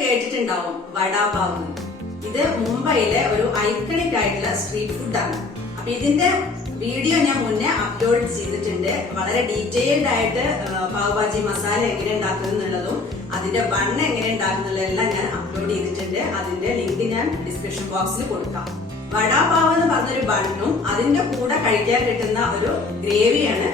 കേട്ടിട്ടുണ്ടാവും വടാപാവ്. ഇത് മുംബൈയിലെ ഒരു ഐക്കണിക് ആയിട്ടുള്ള സ്ട്രീറ്റ് ഫുഡാണ് അപ്പൊ ഇതിന്റെ വീഡിയോ ഞാൻ മുന്നേ അപ്ലോഡ് ചെയ്തിട്ടുണ്ട്. വളരെ ഡീറ്റെയിൽഡ് ആയിട്ട് പാവ് ഭാജി മസാല എങ്ങനെ ഉണ്ടാക്കുന്നത് എന്നുള്ളതും അതിന്റെ വൺ എങ്ങനെ ഉണ്ടാക്കുന്നുള്ളതെല്ലാം ഞാൻ അപ്ലോഡ് ചെയ്തിട്ടുണ്ട്. അതിന്റെ ലിങ്ക് ഞാൻ ഡിസ്ക്രിപ്ഷൻ ബോക്സിൽ കൊടുക്കാം. വടാപാവ് എന്ന് പറഞ്ഞൊരു ബണ്ണും അതിന്റെ കൂടെ കഴിക്കാൻ കിട്ടുന്ന ഒരു ഗ്രേവിയാണ്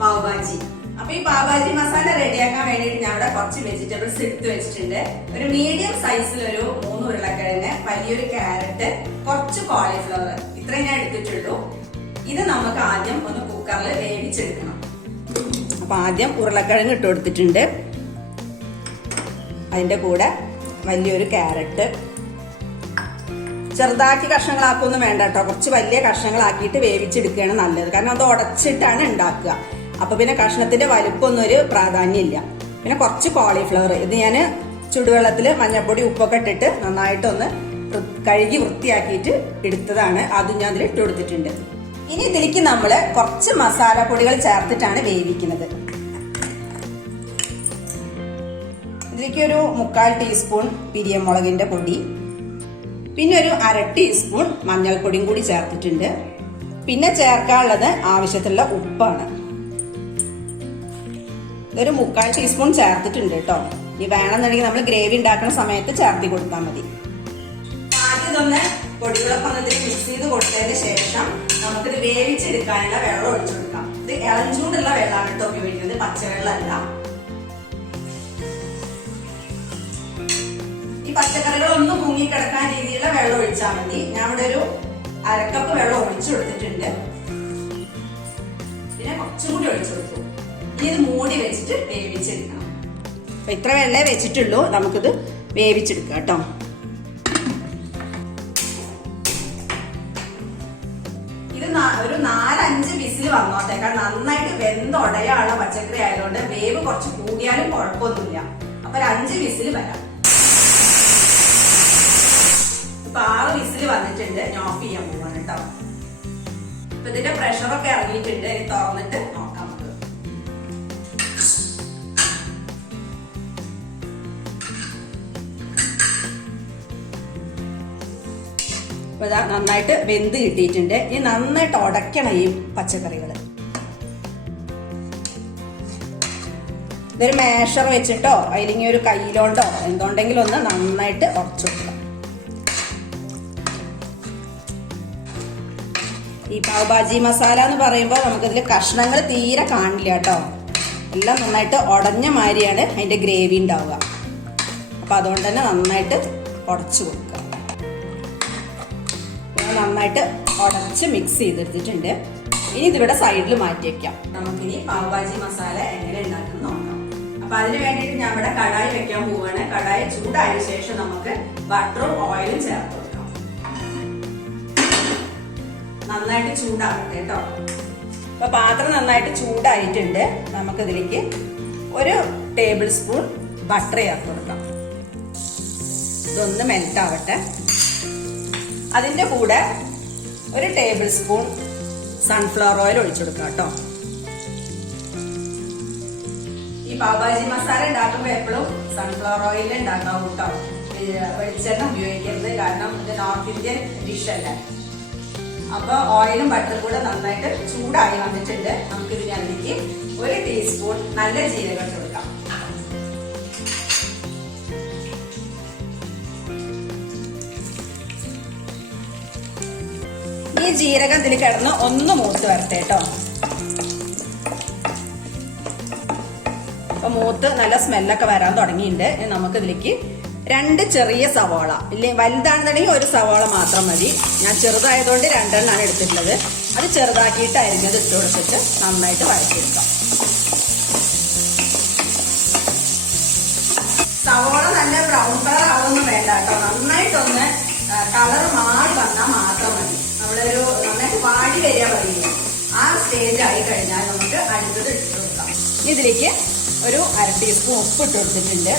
പാവ് ഭാജി അപ്പൊ ഈ പാവാജി മസാല റെഡിയാക്കാൻ വേണ്ടിയിട്ട് ഞാൻ ഇവിടെ കുറച്ച് വെജിറ്റബിൾസ് എടുത്തു വെച്ചിട്ടുണ്ട്. ഒരു മീഡിയം സൈസിൽ ഒരു മൂന്ന് ഉരുളക്കിഴങ്ങ് വലിയൊരു ക്യാരറ്റ് കുറച്ച് കോളിഫ്ലവർ ഇത്രയും ഞാൻ എടുത്തിട്ടുള്ളൂ. ഇത് നമുക്ക് ആദ്യം ഒന്ന് കുക്കറിൽ വേവിച്ചെടുക്കണം. അപ്പൊ ആദ്യം ഉരുളക്കിഴങ്ങ് ഇട്ട് കൊടുത്തിട്ടുണ്ട്. അതിന്റെ കൂടെ വലിയൊരു ക്യാരറ്റ്. ചെറുതാക്കി കഷ്ണങ്ങളാക്കൊന്നും വേണ്ട കേട്ടോ. കുറച്ച് വലിയ കഷ്ണങ്ങളാക്കിയിട്ട് വേവിച്ചെടുക്കുകയാണ് നല്ലത്. കാരണം അത് ഉടച്ചിട്ടാണ് ഉണ്ടാക്കുക. അപ്പൊ പിന്നെ കഷ്ണത്തിന്റെ വലുപ്പമൊന്നും ഒരു പ്രാധാന്യമില്ല. പിന്നെ കുറച്ച് കോളിഫ്ലവർ ഇത് ഞാൻ ചുടുവെള്ളത്തിൽ മഞ്ഞൾപ്പൊടി ഉപ്പൊക്കെ ഇട്ടിട്ട് നന്നായിട്ടൊന്ന് കഴുകി വൃത്തിയാക്കിയിട്ട് എടുത്തതാണ്. അതും ഞാൻ അതിൽ ഇട്ട് കൊടുത്തിട്ടുണ്ട്. ഇനി ഇതിലേക്ക് നമ്മൾ കുറച്ച് മസാലപ്പൊടികൾ ചേർത്തിട്ടാണ് വേവിക്കുന്നത്. ഇതിലേക്ക് ഒരു മുക്കാൽ ടീസ്പൂൺ പിരിയമുളകിന്റെ പൊടി. പിന്നെ ഒരു അര ടീസ്പൂൺ മഞ്ഞൾപ്പൊടിയും കൂടി ചേർത്തിട്ടുണ്ട്. പിന്നെ ചേർക്കാനുള്ളത് ആവശ്യത്തിലുള്ള ഉപ്പാണ്. ഇതൊരു മുക്കാൽ ടീസ്പൂൺ ചേർത്തിട്ടുണ്ട് കേട്ടോ. ഇനി വേണമെന്നുണ്ടെങ്കിൽ നമ്മൾ ഗ്രേവി ഉണ്ടാക്കുന്ന സമയത്ത് ചേർത്തി കൊടുത്താൽ മതി. ആദ്യം ഇതൊന്ന് പൊടികളൊക്കെ ഇതിൽ മിക്സ് ചെയ്ത് കൊടുത്തതിന് ശേഷം നമുക്കിത് വേവിച്ചെടുക്കാനുള്ള വെള്ളം ഒഴിച്ചു കൊടുക്കാം. ഇത് ഇളഞ്ചൂടുള്ള വെള്ളമാണ് കേട്ടോ ഉപയോഗിക്കുന്നത്. പച്ചവെള്ളമല്ല. ഈ ഒന്ന് മുങ്ങിക്കിടക്കാൻ രീതിയിലുള്ള വെള്ളം ഒഴിച്ചാൽ മതി. ഞാൻ ഇവിടെ ഒരു അരക്കപ്പ് വെള്ളം ഒഴിച്ചു കൊടുത്തിട്ടുണ്ട്. പിന്നെ കുറച്ചും കൂടി ഒഴിച്ചു കൊടുത്തു. ഇനി ഇത് മൂടി വെച്ചിട്ട് വേവിച്ചെടുക്കണം. അപ്പൊ ഇത്ര വെള്ളേ വെച്ചിട്ടുള്ളൂ. നമുക്കിത് വേവിച്ചെടുക്കാം കേട്ടോ. ഇത് ഒരു നാലഞ്ച് വിസിൽ വന്നോട്ടെ. കാരണം നന്നായിട്ട് വെന്തുടയുള്ള പച്ചക്കറി ആയതുകൊണ്ട് വേവ് കുറച്ച് കൂടിയാലും കുഴപ്പമൊന്നുമില്ല. അപ്പൊ ഒരു അഞ്ച് വിസിൽ വരാം. ആറ് വിസിൽ വന്നിട്ടുണ്ട്. ഞാൻ ഓഫ് ചെയ്യാൻ പോവാണ് കേട്ടോ ഇപ്പൊ ഇതിന്റെ പ്രഷറൊക്കെ ഇറങ്ങിയിട്ടുണ്ട്. തുറന്നിട്ട് നോക്കാം നമുക്ക്. നന്നായിട്ട് വെന്ത് കിട്ടിയിട്ടുണ്ട്. ഈ നന്നായിട്ട് ഉടയ്ക്കണം ഈ പച്ചക്കറികൾ ഇതൊരു മേഷർ വെച്ചിട്ടോ? അല്ലെങ്കിൽ ഒരു കയ്യിലോണ്ടോ എന്തുണ്ടെങ്കിലും ഒന്ന് നന്നായിട്ട് ഉടച്ചു ഈ പാവ് ഭാജി മസാല എന്ന് പറയുമ്പോൾ നമുക്കിതിൽ കഷ്ണങ്ങൾ തീരെ കാണില്ല കേട്ടോ. എല്ലാം നന്നായിട്ട് ഉടഞ്ഞ മാതിരിയാണ് അതിന്റെ ഗ്രേവി ഉണ്ടാവുക. അപ്പോൾ അതുകൊണ്ട് തന്നെ നന്നായിട്ട് ഉടച്ചു കൊടുക്കുക. നന്നായിട്ട് ഉടച്ച് മിക്സ് ചെയ്തെടുത്തിട്ടുണ്ട്. ഇനി ഇതിവിടെ സൈഡിൽ മാറ്റി വെക്കാം. നമുക്കിനി പാവ് ഭാജി മസാല എങ്ങനെ ഉണ്ടാക്കുന്നു നോക്കാം. അപ്പൊ അതിന് വേണ്ടിയിട്ട് ഞാൻ ഇവിടെ കടായി വെക്കാൻ പോവുകയാണ് കടായി ചൂടായ ശേഷം നമുക്ക് ബട്ടറും ഓയിലും ചേർത്ത് നന്നായിട്ട് ചൂടാകട്ടെ കേട്ടോ അപ്പൊ പാത്രം നന്നായിട്ട് ചൂടായിട്ടുണ്ട്. നമുക്കിതിലേക്ക് ഒരു ടേബിൾ സ്പൂൺ ബട്ടർ ചേർത്ത് കൊടുക്കാം. ഇതൊന്ന് മെൽറ്റ് ആവട്ടെ. അതിന്റെ കൂടെ ഒരു ടേബിൾ സ്പൂൺ സൺഫ്ലവർ ഓയിൽ ഒഴിച്ചെടുക്കാം കേട്ടോ ഈ പാവാജി മസാല ഉണ്ടാക്കുമ്പോൾ എപ്പോഴും സൺഫ്ലവർ ഓയിൽ ഉണ്ടാക്കാം കേട്ടോ വെളിച്ചെണ്ണ ഉപയോഗിക്കരുത്. കാരണം ഇത് നോർത്ത് ഇന്ത്യൻ ഡിഷ് അല്ലേ. അപ്പൊ ഓയിലും ബട്ടറും കൂടെ നന്നായിട്ട് ചൂടായി വന്നിട്ടുണ്ട്. നമുക്ക് അതിലേക്ക് ഒരു ടീസ്പൂൺ നല്ല ജീരകം ഇട്ട് കൊടുക്കാം. ഈ ജീരകം ഇതിൽ കിടന്ന് ഒന്ന് മൂത്ത് വരട്ടെ കേട്ടോ അപ്പൊ മൂത്ത് നല്ല സ്മെല്ലൊക്കെ വരാൻ തുടങ്ങിയിട്ടുണ്ട്. നമുക്ക് ഇതിലേക്ക് രണ്ട് ചെറിയ സവാള. ഇല്ലേ വലുതാണെന്നുണ്ടെങ്കിൽ ഒരു സവാള മാത്രം മതി. ഞാൻ ചെറുതായതുകൊണ്ട് രണ്ടെണ്ണമാണ് എടുത്തിട്ടുള്ളത്. അത് ചെറുതാക്കിയിട്ടായിരിക്കും അത് ഇട്ട് കൊടുത്തിട്ട് നന്നായിട്ട് വഴറ്റിയെടുക്കാം. സവാള നല്ല ബ്രൗൺ കളർ ആവുന്നു വേണ്ട കേട്ടോ. നന്നായിട്ടൊന്ന് കളർ മാറി വന്നാൽ മാത്രം മതി. നമ്മളൊരു നന്നായിട്ട് വാടി വരിക പറയില്ല ആ സ്റ്റേജ് ആയി കഴിഞ്ഞാൽ നമുക്ക് അടുത്തത് ഇട്ട് കൊടുക്കാം. ഇതിലേക്ക് ഒരു അര ടീസ്പൂൺ ഉപ്പ് ഇട്ട് കൊടുത്തിട്ടുണ്ട്.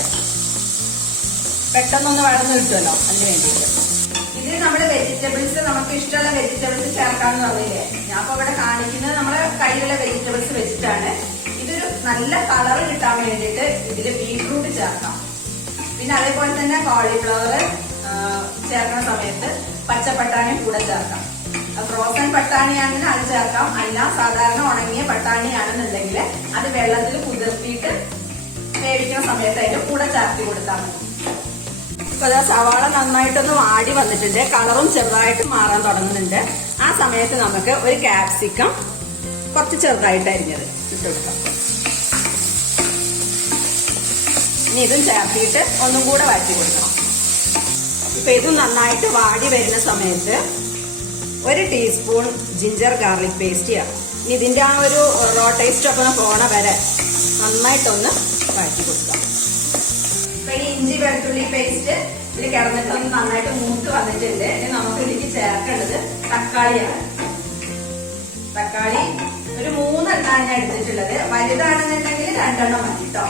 പെട്ടെന്നൊന്ന് വളർന്നു കിട്ടുമല്ലോ അതിന് വേണ്ടിയിട്ട്. ഇതിൽ നമ്മുടെ വെജിറ്റബിൾസ് നമുക്ക് ഇഷ്ടമുള്ള വെജിറ്റബിൾസ് ചേർക്കാന്ന് പറഞ്ഞില്ലേ? ഞാൻ ഇപ്പൊ ഇവിടെ കാണിക്കുന്നത് നമ്മുടെ കയ്യിലുള്ള വെജിറ്റബിൾസ് വെച്ചിട്ടാണ്. ഇതൊരു നല്ല കളർ കിട്ടാൻ വേണ്ടിയിട്ട് ഇതിൽ ബീട്രൂട്ട് ചേർക്കാം. പിന്നെ അതേപോലെ തന്നെ കോളിഫ്ലവർ ചേർക്കുന്ന സമയത്ത് പച്ചപ്പട്ടാണി കൂടെ ചേർക്കാം. ഫ്രോസൺ പട്ടാണിയാണെങ്കിൽ അത് ചേർക്കാം. അല്ല സാധാരണ ഉണങ്ങിയ പട്ടാണിയാണെന്നുണ്ടെങ്കിൽ അത് വെള്ളത്തിൽ കുതിർത്തിയിട്ട് വേവിക്കുന്ന സമയത്ത് അതിന്റെ കൂടെ ചേർത്തി കൊടുത്താൽ മതി. ഇപ്പൊ സവാള നന്നായിട്ടൊന്ന് വാടി വന്നിട്ടുണ്ട്. കളറും ചെറുതായിട്ട് മാറാൻ തുടങ്ങുന്നുണ്ട്. ആ സമയത്ത് നമുക്ക് ഒരു ക്യാപ്സിക്കം കുറച്ച് ചെറുതായിട്ട് അരിഞ്ഞത് ഇട്ട് കൊടുക്കാം. ഇനി ഇതും ചേർത്തിയിട്ട് ഒന്നും കൂടെ വഴറ്റി കൊടുക്കണം. ഇപ്പൊ ഇത് നന്നായിട്ട് വാടി വരുന്ന സമയത്ത് ഒരു ടീസ്പൂൺ ജിഞ്ചർ ഗാർലിക് പേസ്റ്റ് ചെയ്യാം. ഇനി ഇതിന്റെ ആ ഒരു റോ ടേസ്റ്റ് ഒക്കെ പോണ വരെ നന്നായിട്ടൊന്ന് വഴറ്റി കൊടുക്കാം. ഇപ്പൊ ഈ ഇഞ്ചി വെളുത്തുള്ളി പേസ്റ്റ് ഇതിൽ കിടന്നിട്ട് ഒന്ന് നന്നായിട്ട് മൂത്ത് വന്നിട്ടുണ്ട്. ഇനി നമുക്ക് ഇതിലേക്ക് ചേർക്കേണ്ടത് തക്കാളിയാണ്. തക്കാളി ഒരു മൂന്നെണ്ണാണ് ഞാൻ എടുത്തിട്ടുള്ളത്. വലുതാണെന്നുണ്ടെങ്കിൽ രണ്ടെണ്ണം മതി കേട്ടോ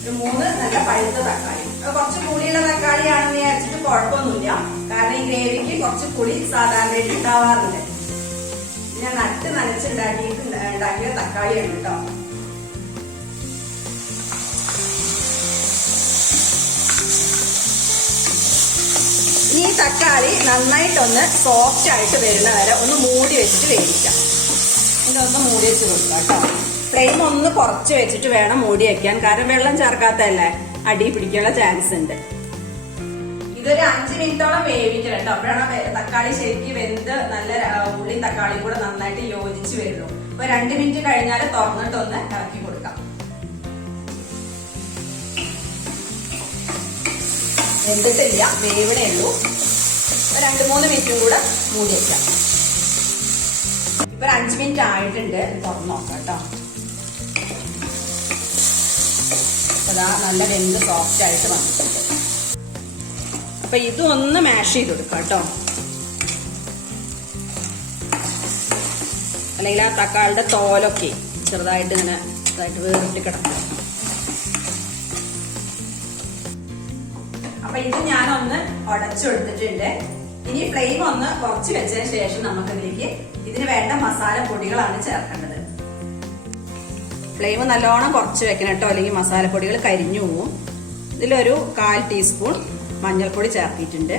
ഒരു മൂന്ന് നല്ല പഴുത്ത തക്കാളി. കുറച്ച് പുളിയുള്ള തക്കാളിയാണെന്ന് വിചാരിച്ചിട്ട് കുഴപ്പമൊന്നുമില്ല. കാരണം ഈ ഗ്രേവിക്ക് കുറച്ച് പുളി സാധാരണ ഉണ്ടാവാറുണ്ട്. ഞാൻ നട്ട് നനച്ചുണ്ടാക്കിയിട്ട് ഉണ്ടാക്കിയ തക്കാളിയാണ് കേട്ടോ തക്കാളി നന്നായിട്ടൊന്ന് സോഫ്റ്റ് ആയിട്ട് വരുന്ന വരെ ഒന്ന് മൂടി വെച്ചിട്ട് വേവിക്കാം. ഇതൊന്ന് മൂടി വെച്ച് കൊടുക്കാം കേട്ടോ. ഫ്ലെയിം ഒന്ന് കുറച്ച് വെച്ചിട്ട് വേണം മൂടി വെക്കാൻ. കാരണം വെള്ളം ചേർക്കാത്തതല്ലേ? അടി പിടിക്കാനുള്ള ചാൻസ് ഉണ്ട്. ഇതൊരു അഞ്ച് മിനിറ്റോളം വേവിക്കണം കേട്ടോ. അപ്പോഴാണ് തക്കാളി ശരിക്കും വെന്ത് നല്ല ഉള്ളി തക്കാളി കൂടെ നന്നായിട്ട് യോജിച്ച് വരുള്ളൂ. അപ്പൊ രണ്ട് മിനിറ്റ് കഴിഞ്ഞാൽ തുറന്നിട്ടൊന്ന് ഇറക്കി കൊടുക്കാം. വെന്തിട്ടില്ല. വേവണേ ഉള്ളൂ. രണ്ട് മൂന്ന് മിനിറ്റും കൂടെ മൂടി വെക്കാം. ഇപ്പൊ ഒരു അഞ്ച് മിനിറ്റ് ആയിട്ടുണ്ട്. തുറന്നു നോക്കാം കേട്ടോ. അതാ നല്ല വെന്ത് സോഫ്റ്റ് ആയിട്ട് വന്നിട്ടുണ്ട്. അപ്പൊ ഇതൊന്ന് മാഷ് ചെയ്ത് കൊടുക്കാം കേട്ടോ. അല്ലെങ്കിൽ ആ തക്കാളിയുടെ തോലൊക്കെ ചെറുതായിട്ട് ഇങ്ങനെ ഇതായിട്ട് വേറിട്ട് കിടക്കും. അപ്പൊ ഇത് ഞാനൊന്ന് ഉടച്ചെടുത്തിട്ടുണ്ട് ഇനി ഫ്ലെയിം ഒന്ന് കുറച്ച് വെച്ചതിന് ശേഷം നമുക്കിതിലേക്ക് ഇതിന് വേണ്ട മസാല പൊടികളാണ് ചേർക്കേണ്ടത്. ഫ്ലെയിം നല്ലോണം കുറച്ച് വെക്കണം കേട്ടോ. അല്ലെങ്കിൽ മസാലപ്പൊടികൾ കരിഞ്ഞു പോവും. ഇതിലൊരു കാൽ ടീസ്പൂൺ മഞ്ഞൾപ്പൊടി ചേർത്തിട്ടുണ്ട്.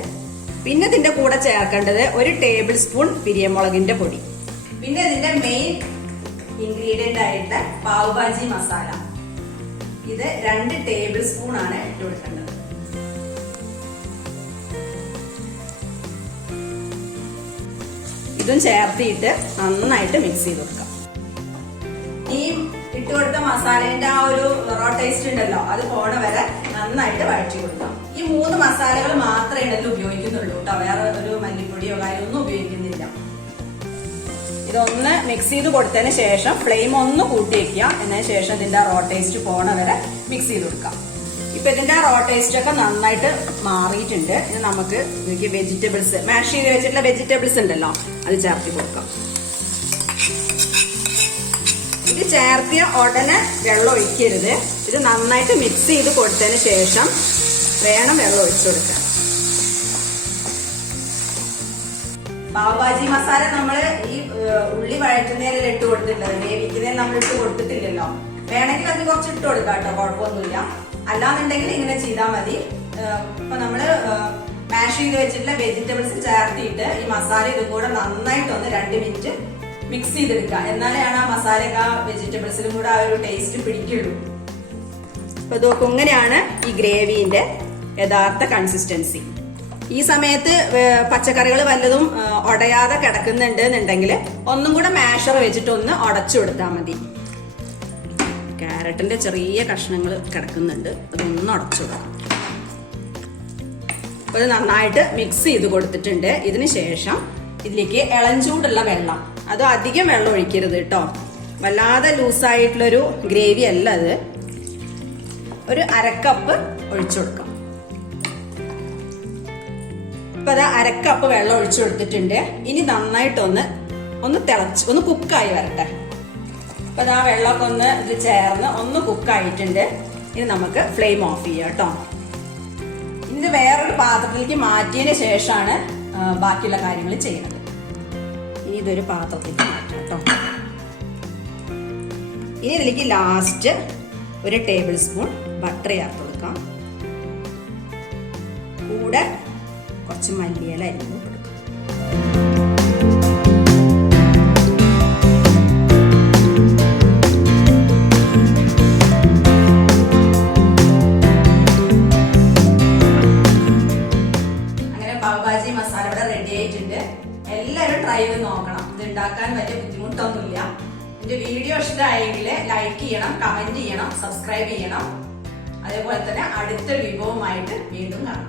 പിന്നെ ഇതിന്റെ കൂടെ ചേർക്കേണ്ടത് ഒരു ടേബിൾ സ്പൂൺ പിരിയമുളകിന്റെ പൊടി. പിന്നെ ഇതിന്റെ മെയിൻ ഇൻഗ്രീഡിയന്റ് ആയിട്ട് പാവ് ഭാജി മസാല ഇത് രണ്ട് ടേബിൾ സ്പൂൺ ആണ് ഇട്ട് കൊടുക്കേണ്ടത്. ഇതും ചേർത്തിയിട്ട് നന്നായിട്ട് മിക്സ് ചെയ്ത് കൊടുക്കാം. ഈ ഇട്ട് കൊടുത്ത മസാലേന്റെ ആ ഒരു നിറോ ടേസ്റ്റ് ഉണ്ടല്ലോ അത് പോണ വരെ നന്നായിട്ട് വഴറ്റി കൊടുക്കാം. ഈ മൂന്ന് മസാലകൾ മാത്രമേ ഇതിൽ ഉപയോഗിക്കുന്നുള്ളൂ കേട്ടോ വേറെ ഒരു മല്ലിപ്പൊടിയോ കാര്യമൊന്നും ഉപയോഗിക്കുന്നില്ല. ഇതൊന്ന് മിക്സ് ചെയ്ത് കൊടുത്തതിന് ശേഷം ഫ്ലെയിം ഒന്ന് കൂട്ടി വെക്കുക എന്നതിന് ശേഷം ഇതിന്റെ റോ ടേസ്റ്റ് പോണ വരെ മിക്സ് ചെയ്ത് കൊടുക്കാം. ഇപ്പൊ ഇതിന്റെ റോ ടേസ്റ്റ് ഒക്കെ നന്നായിട്ട് മാറിയിട്ടുണ്ട്. ഇനി നമുക്ക് വെജിറ്റബിൾസ് മാഷ് ചെയ്ത് വെച്ചിട്ടുള്ള വെജിറ്റബിൾസ് ഉണ്ടല്ലോ അത് ചേർത്തി കൊടുക്കാം. ഇത് ചേർത്തിയ ഉടനെ വെള്ളം ഒഴിക്കരുത്. ഇത് നന്നായിട്ട് മിക്സ് ചെയ്ത് കൊടുത്തതിന് ശേഷം വേണം വെള്ളം ഒഴിച്ചു കൊടുക്കാൻ. പാവഭാജി മസാല നമ്മൾ ഈ ഉള്ളി വഴറ്റുന്നതിൽ ഇട്ട് കൊടുത്തിട്ടുണ്ട് വേവിക്കുന്നതിൽ നമ്മൾ ഇട്ട് കൊടുത്തിട്ടില്ലല്ലോ. വേണമെങ്കിൽ അത് കുറച്ച് ഇട്ട് കൊടുക്കാം കേട്ടോ കുഴപ്പമൊന്നുമില്ല. അല്ലാന്നുണ്ടെങ്കിൽ ഇങ്ങനെ ചെയ്താൽ മതി. ഇപ്പൊ നമ്മൾ മാഷ് ചെയ്ത് വെച്ചിട്ടുള്ള വെജിറ്റബിൾസ് ചേർത്തിട്ട് ഈ മസാല ഇതും കൂടെ നന്നായിട്ടൊന്ന് രണ്ട് മിനിറ്റ് മിക്സ് ചെയ്തെടുക്കുക. എന്നാലാണ് ആ മസാലയൊക്കെ ആ വെജിറ്റബിൾസിലും കൂടെ ആ ഒരു ടേസ്റ്റ് പിടിക്കുള്ളൂ. അപ്പൊ നോക്കും ഇങ്ങനെയാണ് ഈ ഗ്രേവിന്റെ യഥാർത്ഥ കൺസിസ്റ്റൻസി ഈ സമയത്ത് പച്ചക്കറികൾ വല്ലതും ഉടയാതെ കിടക്കുന്നുണ്ട് എന്നുണ്ടെങ്കിൽ ഒന്നും കൂടെ മാഷർ വെച്ചിട്ട് ഒന്ന് ഉടച്ചു കൊടുത്താൽ മതി. ക്യാരറ്റിന്റെ ചെറിയ കഷ്ണങ്ങൾ കിടക്കുന്നുണ്ട്. അതൊന്ന് ഉടച്ചു കൊടുക്കാം അപ്പൊ ഇത് നന്നായിട്ട് മിക്സ് ചെയ്ത് കൊടുത്തിട്ടുണ്ട്. ഇതിന് ശേഷം ഇതിലേക്ക് ഇളഞ്ചൂടുള്ള വെള്ളം. അത് അധികം വെള്ളം ഒഴിക്കരുത് കേട്ടോ വല്ലാതെ ലൂസായിട്ടുള്ളൊരു ഗ്രേവി അല്ല അത്. ഒരു അരക്കപ്പ് ഒഴിച്ചു കൊടുക്കാം. ഇപ്പൊ അത് അരക്കപ്പ് വെള്ളം ഒഴിച്ചു കൊടുത്തിട്ടുണ്ട്. ഇനി നന്നായിട്ടൊന്ന് ഒന്ന് തിളച്ച് ഒന്ന് കുക്കായി വരട്ടെ. അപ്പൊ ആ വെള്ളമൊക്കെ ഒന്ന് ഇത് ചേർന്ന് ഒന്ന് കുക്കായിട്ടുണ്ട് ഇനി നമുക്ക് ഫ്ലെയിം ഓഫ് ചെയ്യാം കേട്ടോ ഇത് വേറൊരു പാത്രത്തിലേക്ക് മാറ്റിയതിന് ശേഷമാണ് ബാക്കിയുള്ള കാര്യങ്ങൾ ചെയ്യുന്നത്. ഇനി ഇതൊരു പാത്രത്തിലേക്ക് മാറ്റാം കേട്ടോ. ഇനി ഇതിലേക്ക് ലാസ്റ്റ് ഒരു ടേബിൾ സ്പൂൺ ബട്ടർ ചേർത്ത് കൊടുക്കാം. കൂടെ കുറച്ച് മല്ലിയില അരിഞ്ഞു ഉണ്ടാക്കാൻ വലിയ ബുദ്ധിമുട്ടൊന്നുമില്ല. എന്റെ വീഡിയോ ഇഷ്ടമായെങ്കിൽ ലൈക്ക് ചെയ്യണം കമന്റ് ചെയ്യണം സബ്സ്ക്രൈബ് ചെയ്യണം. അതേപോലെ തന്നെ അടുത്ത വിഭവമായിട്ട് വീണ്ടും കാണാം.